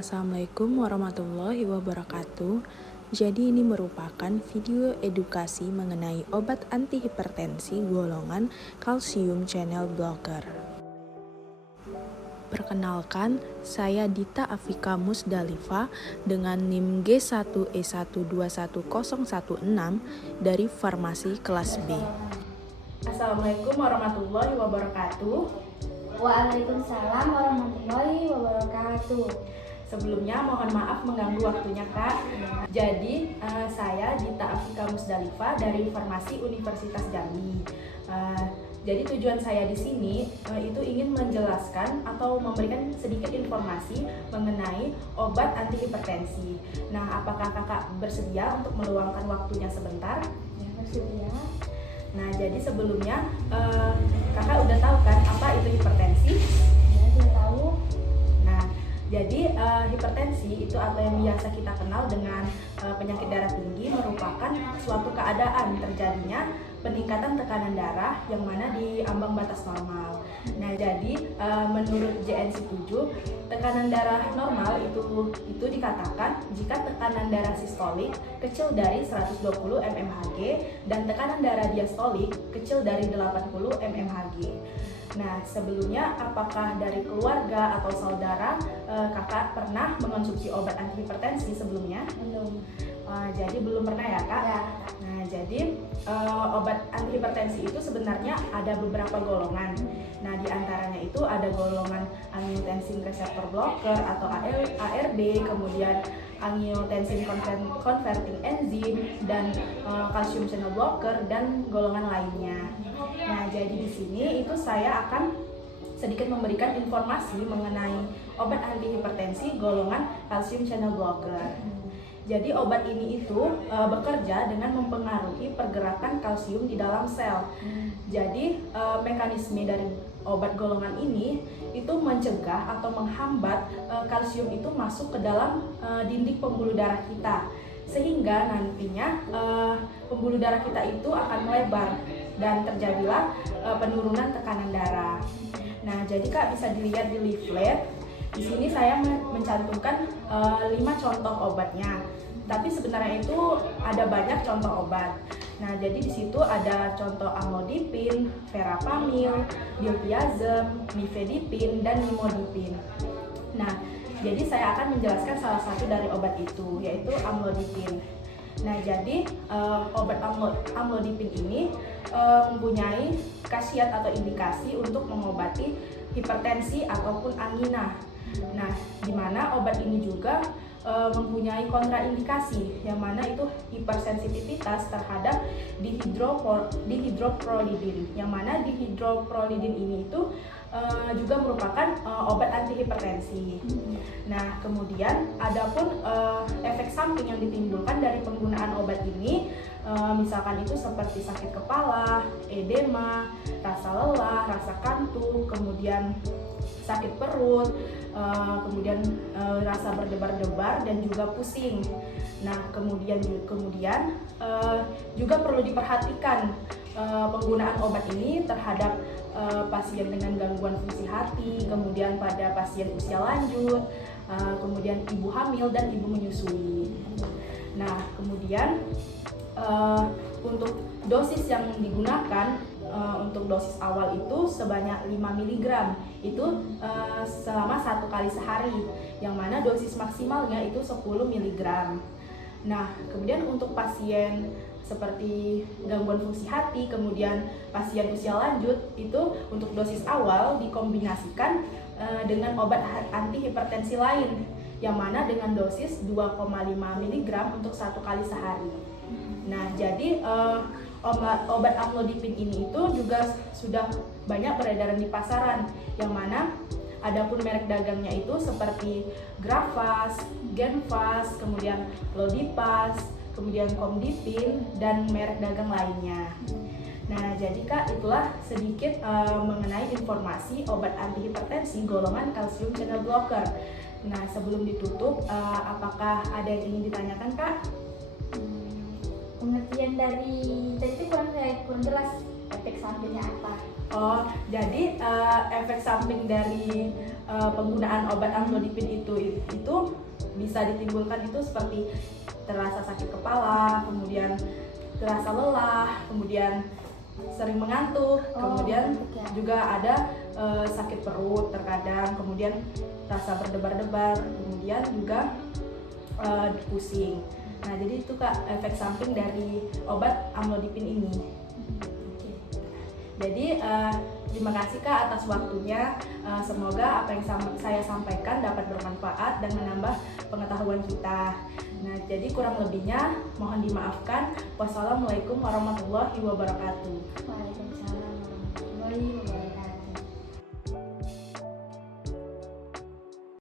Assalamualaikum warahmatullahi wabarakatuh. Jadi ini merupakan video edukasi mengenai obat antihipertensi golongan kalsium channel blocker. Perkenalkan, saya Dita Afika Musdalifa dengan NIM G1E121016 dari Farmasi kelas B. Assalamualaikum warahmatullahi wabarakatuh. Waalaikumsalam warahmatullahi wabarakatuh. Sebelumnya mohon maaf mengganggu waktunya Kak. Jadi saya Dita Afika Musdalifa dari Farmasi Universitas Jambi. Jadi tujuan saya di sini itu ingin menjelaskan atau memberikan sedikit informasi mengenai obat antihipertensi. Nah, apakah Kakak bersedia untuk meluangkan waktunya sebentar? Ya, bersedia. Nah, jadi sebelumnya Kakak udah tahu kan apa itu hipertensi? Ya, sudah tahu. Nah, jadi hipertensi itu atau yang biasa kita kenal dengan penyakit darah tinggi merupakan suatu keadaan terjadinya peningkatan tekanan darah yang mana di ambang batas normal. Nah, jadi menurut JNC7, tekanan darah normal itu dikatakan jika tekanan darah sistolik kecil dari 120 mmHg dan tekanan darah diastolik kecil dari 80 mmHg. Nah, sebelumnya apakah dari keluarga atau saudara Kakak pernah mengonsumsi obat antihipertensi sebelumnya? Belum. Jadi belum pernah ya Kak? Ya. Nah, jadi obat antihipertensi itu sebenarnya ada beberapa golongan. Nah, di antaranya itu ada golongan angiotensin receptor blocker atau ARB, kemudian angiotensin converting enzyme dan calcium channel blocker dan golongan lainnya. Nah, jadi di sini itu saya akan sedikit memberikan informasi mengenai obat antihipertensi golongan calcium channel blocker. Jadi obat ini itu bekerja dengan mempengaruhi pergerakan kalsium di dalam sel. Jadi mekanisme dari obat golongan ini itu mencegah atau menghambat kalsium itu masuk ke dalam dinding pembuluh darah kita, sehingga nantinya pembuluh darah kita itu akan melebar dan terjadilah penurunan tekanan darah. Nah, jadi Kak bisa dilihat di leaflet. Di sini saya mencantumkan 5 contoh obatnya. Tapi sebenarnya itu ada banyak contoh obat. Nah, jadi di situ ada contoh amlodipin, verapamil, diltiazem, nifedipin, dan nimodipin. Nah, jadi saya akan menjelaskan salah satu dari obat itu, yaitu amlodipin. Nah, jadi obat amlodipin ini mempunyai khasiat atau indikasi untuk mengobati hipertensi ataupun angina. Nah, di mana obat ini juga mempunyai kontraindikasi, yang mana itu hipersensitivitas terhadap dihidroprolidin, yang mana dihidroprolidin ini itu juga merupakan obat antihipertensi. Nah, kemudian adapun efek samping yang ditimbulkan dari penggunaan obat ini, misalkan itu seperti sakit kepala, edema, rasa lelah, rasa kantuk, kemudian sakit perut, kemudian rasa berdebar-debar dan juga pusing. Nah, kemudian juga perlu diperhatikan penggunaan obat ini terhadap pasien dengan gangguan fungsi hati, kemudian pada pasien usia lanjut, kemudian ibu hamil dan ibu menyusui. Nah, kemudian untuk dosis yang digunakan untuk dosis awal itu sebanyak 5 mg itu selama 1 kali sehari, yang mana dosis maksimalnya itu 10 mg. Nah, kemudian untuk pasien seperti gangguan fungsi hati, kemudian pasien usia lanjut, itu untuk dosis awal dikombinasikan dengan obat antihipertensi lain, yang mana dengan dosis 2,5 mg untuk 1 kali sehari. Nah, jadi obat amlodipin ini itu juga sudah banyak beredaran di pasaran, yang mana adapun merek dagangnya itu seperti Grafas, Genfas, kemudian Lodipas, kemudian Komdipin, dan merek dagang lainnya. Nah, jadi Kak, itulah sedikit mengenai informasi obat antihipertensi golongan calcium channel blocker. Nah, sebelum ditutup, apakah ada yang ingin ditanyakan Kak? Pengertian dari tadi itu kurang jelas, efek sampingnya apa? Oh, jadi efek samping dari penggunaan obat amlodipin itu bisa ditimbulkan itu seperti terasa sakit kepala, kemudian terasa lelah, kemudian sering mengantuk, kemudian mengantuk ya. juga ada sakit perut terkadang, kemudian rasa berdebar-debar, kemudian juga pusing. Nah, jadi itu Kak efek samping dari obat amlodipin ini. Jadi terima kasih Kak atas waktunya. Semoga apa yang saya sampaikan dapat bermanfaat dan menambah pengetahuan kita. Nah, jadi kurang lebihnya mohon dimaafkan. Wassalamualaikum warahmatullahi wabarakatuh. Waalaikumsalam warahmatullahi wabarakatuh.